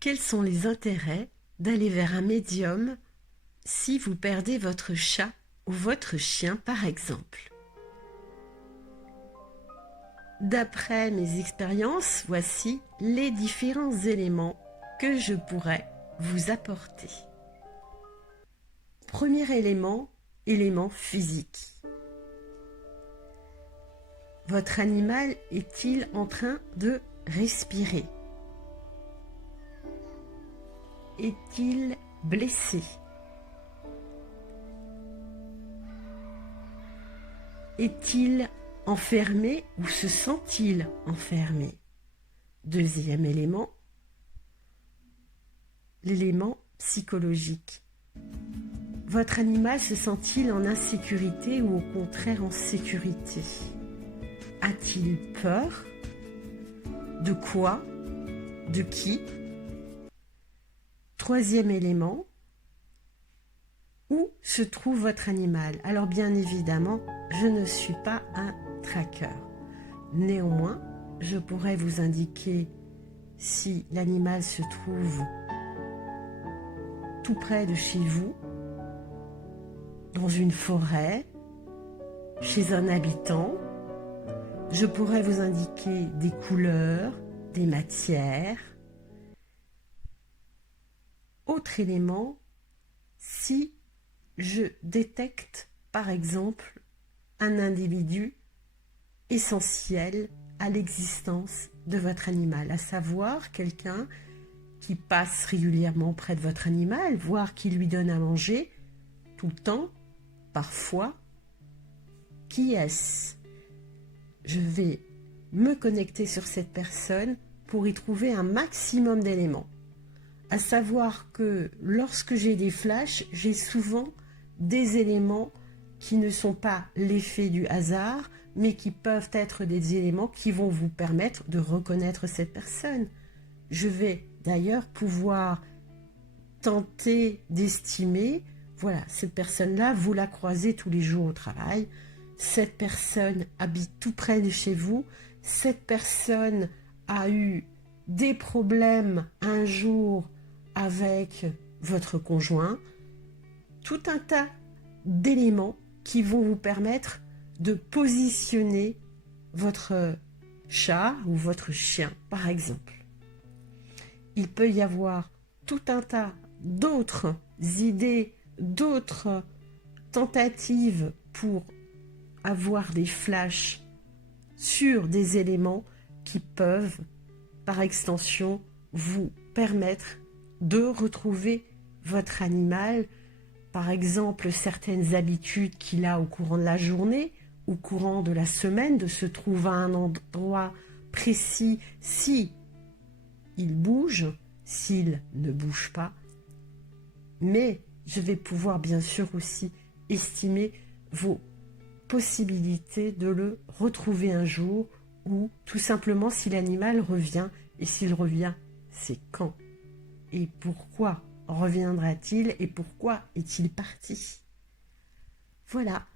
Quels sont les intérêts d'aller vers un médium si vous perdez votre chat ou votre chien par exemple? D'après mes expériences, voici les différents éléments que je pourrais vous apporter. Premier élément, élément physique. Votre animal est-il en train de respirer? Est-il blessé? Est-il enfermé ou se sent-il enfermé? Deuxième élément, l'élément psychologique. Votre animal se sent-il en insécurité ou au contraire en sécurité? A-t-il peur? De quoi? De qui? Troisième élément, où se trouve votre animal? Alors bien évidemment, je ne suis pas un tracker. Néanmoins, je pourrais vous indiquer si l'animal se trouve tout près de chez vous, dans une forêt, chez un habitant. Je pourrais vous indiquer des couleurs, des matières. Autre élément, si je détecte par exemple un individu essentiel à l'existence de votre animal, à savoir quelqu'un qui passe régulièrement près de votre animal, voire qui lui donne à manger tout le temps, parfois. Qui est-ce? Je vais me connecter sur cette personne pour y trouver un maximum d'éléments. À savoir que lorsque j'ai des flashs, j'ai souvent des éléments qui ne sont pas l'effet du hasard, mais qui peuvent être des éléments qui vont vous permettre de reconnaître cette personne. Je vais d'ailleurs pouvoir tenter d'estimer, voilà, cette personne-là, vous la croisez tous les jours au travail, cette personne habite tout près de chez vous, cette personne a eu des problèmes un jour avec votre conjoint, tout un tas d'éléments qui vont vous permettre de positionner votre chat ou votre chien, par exemple. Il peut y avoir tout un tas d'autres idées, d'autres tentatives pour avoir des flashs sur des éléments qui peuvent, par extension, vous permettre de retrouver votre animal, par exemple certaines habitudes qu'il a au courant de la journée, au courant de la semaine, de se trouver à un endroit précis si il bouge, s'il ne bouge pas. Mais je vais pouvoir bien sûr aussi estimer vos possibilités de le retrouver un jour ou tout simplement si l'animal revient et s'il revient, c'est quand et pourquoi reviendra-t-il et pourquoi est-il parti? Voilà.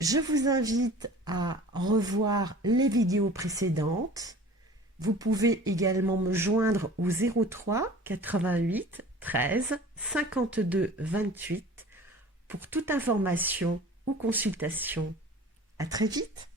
Je vous invite à revoir les vidéos précédentes. Vous pouvez également me joindre au 03 88 13 52 28 pour toute information ou consultation. À très vite.